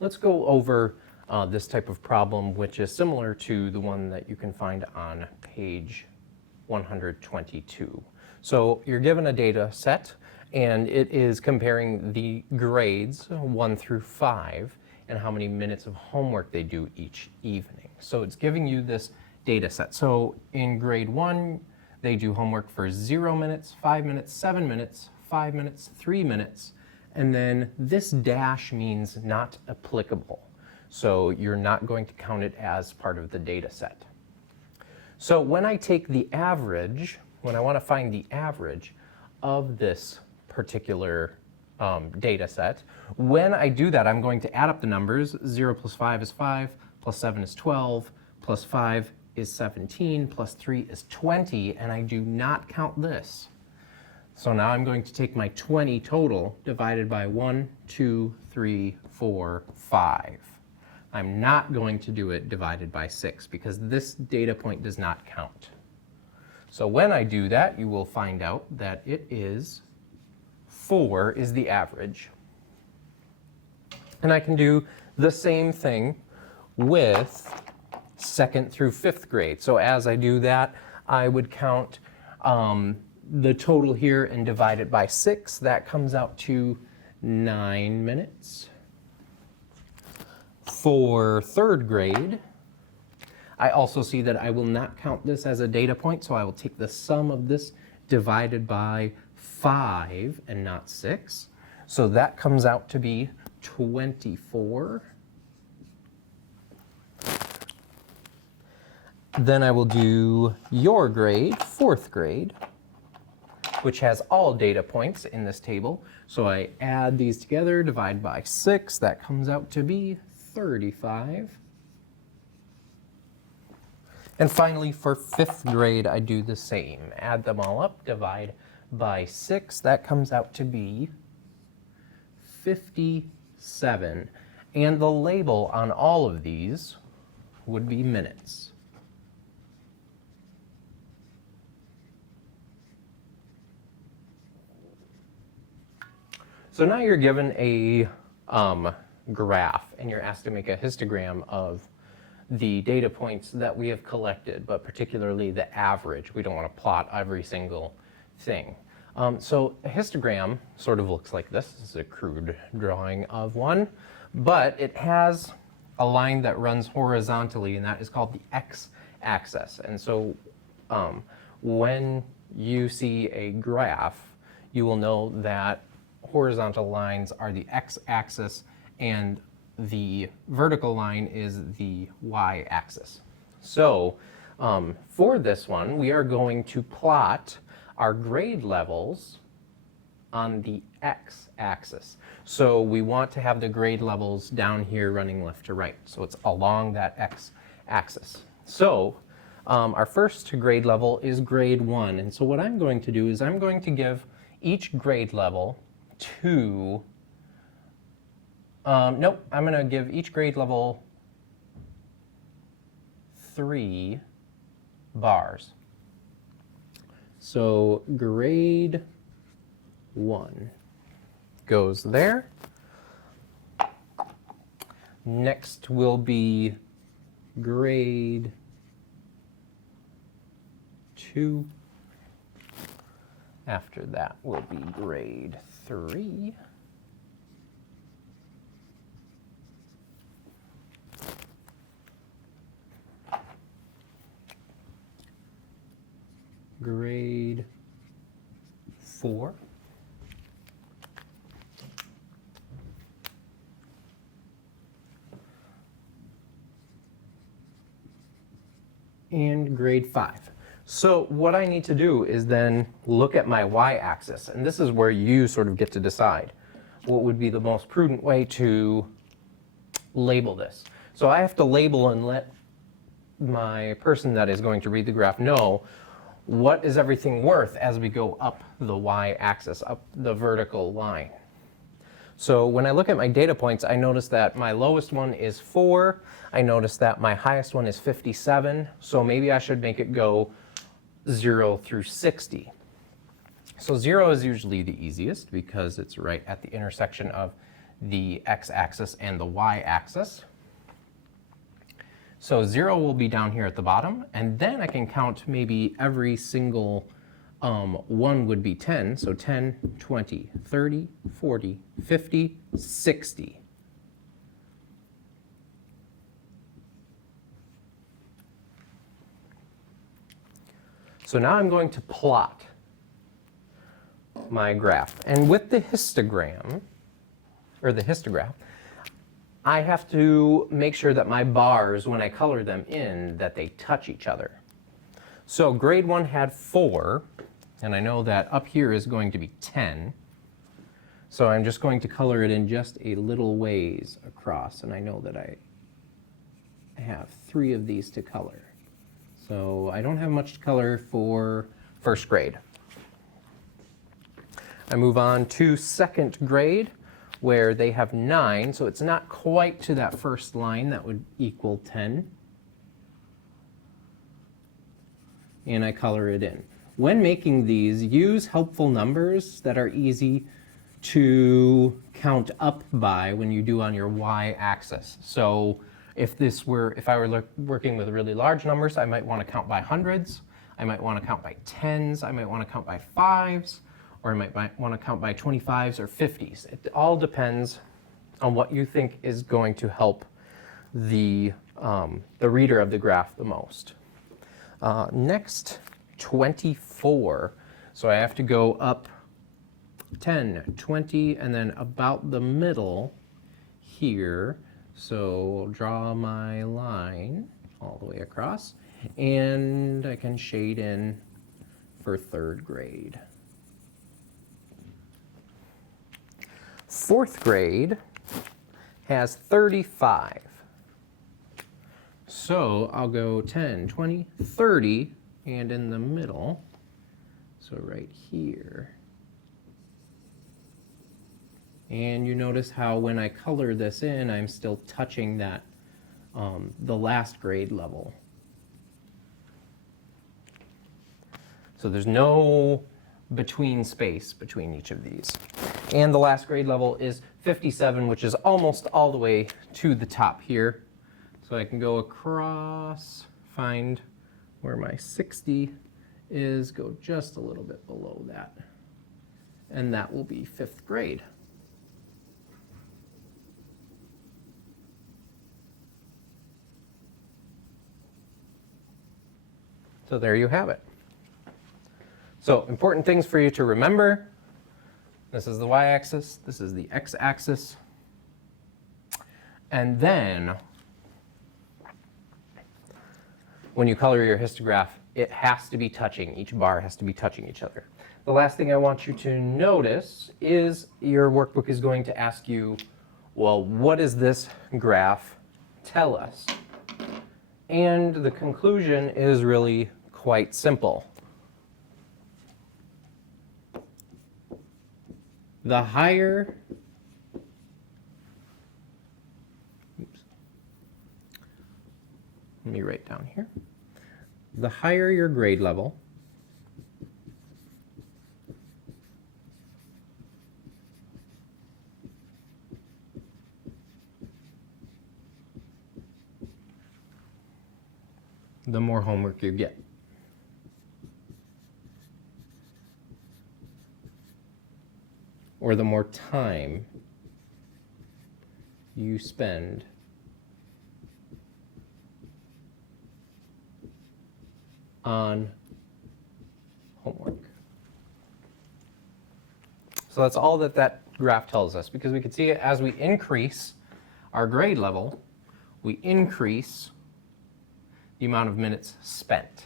let's go over this type of problem, which is similar to the one that you can find on page 122. So you're given a data set, and it is comparing the grades 1 through 5 and how many minutes of homework they do each evening. So it's giving you this data set. So in grade 1, they do homework for 0 minutes, 5 minutes, 7 minutes, 5 minutes, 3 minutes, and then this dash means not applicable. So you're not going to count it as part of the data set. So when I take the average, when I want to find the average of this particular data set, when I do that, I'm going to add up the numbers. 0 plus 5 is 5, plus 7 is 12, plus 5 is 17, plus 3 is 20, and I do not count this. So now I'm going to take my 20 total divided by 1, 2, 3, 4, 5. I'm not going to do it divided by 6 because this data point does not count. So when I do that, you will find out that it is 4 is the average. And I can do the same thing with 2nd through 5th grade. So as I do that, I would count the total here and divide it by 6. That comes out to 9 minutes. For 3rd grade, I also see that I will not count this as a data point, so I will take the sum of this divided by 5 and not 6. So that comes out to be 24. Then I will do your grade, 4th grade, which has all data points in this table. So I add these together, divide by 6, that comes out to be 35. And finally, for 5th grade, I do the same. Add them all up, divide by 6, that comes out to be 57. And the label on all of these would be minutes. So now you're given a graph, and you're asked to make a histogram of the data points that we have collected, but particularly the average. We don't want to plot every single thing. So a histogram sort of looks like this. This is a crude drawing of one, but it has a line that runs horizontally, and that is called the x-axis. And so when you see a graph, you will know that horizontal lines are the x-axis and the vertical line is the y-axis. So for this one, we are going to plot our grade levels on the x-axis. So we want to have the grade levels down here running left to right. So it's along that x-axis. So our first grade level is grade 1. And so what I'm going to do is I'm going to give each grade level two, nope, I'm going to give each grade level 3 bars. So grade 1 goes there. Next will be grade 2. After that will be grade 3. Grade 4. And grade 5. So what I need to do is then look at my y-axis, and this is where you sort of get to decide what would be the most prudent way to label this. So I have to label and let my person that is going to read the graph know what is everything worth as we go up the y-axis, up the vertical line. So when I look at my data points, I notice that my lowest one is 4. I notice that my highest one is 57. So maybe I should make it go 0 through 60. So 0 is usually the easiest because it's right at the intersection of the x-axis and the y-axis. So 0 will be down here at the bottom, and then I can count maybe every single one would be 10. So 10, 20, 30, 40, 50, 60. So now I'm going to plot my graph. And with the histogram, or the histograph, I have to make sure that my bars, when I color them in, that they touch each other. So grade 1 had 4, and I know that up here is going to be 10. So I'm just going to color it in just a little ways across, and I know that I have 3 of these to color. So I don't have much to color for first grade. I move on to second grade, where they have 9, so it's not quite to that first line. That would equal 10. And I color it in. When making these, use helpful numbers that are easy to count up by when you do on your y-axis. So if I were working with really large numbers, I might want to count by hundreds. I might want to count by tens. I might want to count by fives. Or I might want to count by 25s or 50s. It all depends on what you think is going to help the reader of the graph the most. Next, 24. So I have to go up 10, 20, and then about the middle here. So I'll draw my line all the way across, and I can shade in for third grade. Fourth grade has 35. So I'll go 10, 20, 30, and in the middle, so right here. And you notice how when I color this in, I'm still touching that, the last grade level. So there's no between space between each of these. And the last grade level is 57, which is almost all the way to the top here. So I can go across, find where my 60 is, go just a little bit below that. And that will be 5th grade. So there you have it. So important things for you to remember. This is the y-axis, this is the x-axis. And then, when you color your histograph, it has to be touching, each bar has to be touching each other. The last thing I want you to notice is your workbook is going to ask you, well, what does this graph tell us? And the conclusion is really quite simple. The higher, let me write down here. The higher your grade level, the more homework you get. Or the more time you spend on homework. So that's all that graph tells us, because we can see it as we increase our grade level, we increase the amount of minutes spent.